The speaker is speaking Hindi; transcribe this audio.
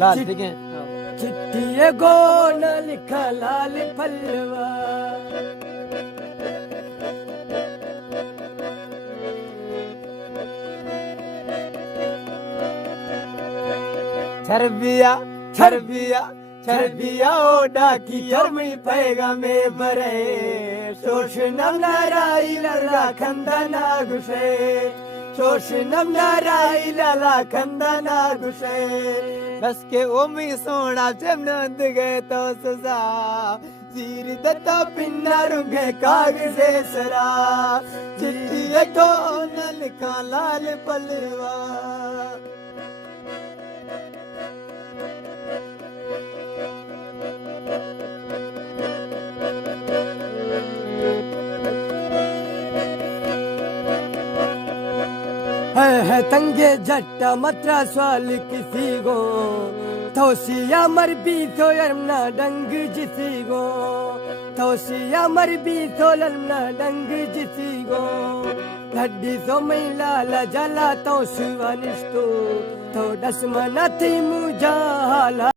लाल ठीक है। चिट्ठी गो न लिखा लाल पलवा छरबिया छरबिया छरबिया ओ डाकी कर्मी पैगा में बरे शोषणम नाराई लला खंदना गुशे शोषणम नाराई लला खंदना गुशे बस के ओमी सोना चमनंद गए तो सजा जीर दत्ता पिन्ना रुंगे कागजे सरा चिट्ठी तो न लिखा लाल पलवा है तंगे जट्टा मत्रा स्वाल किसी गो थोसिया मर भी तो यरना डंग जिसी गो थोसिया मर भी तो लरना डंग जिसी गो लड्डी सो मैला ला जला तो सुवनिष्टो तो दसमना थी मुझा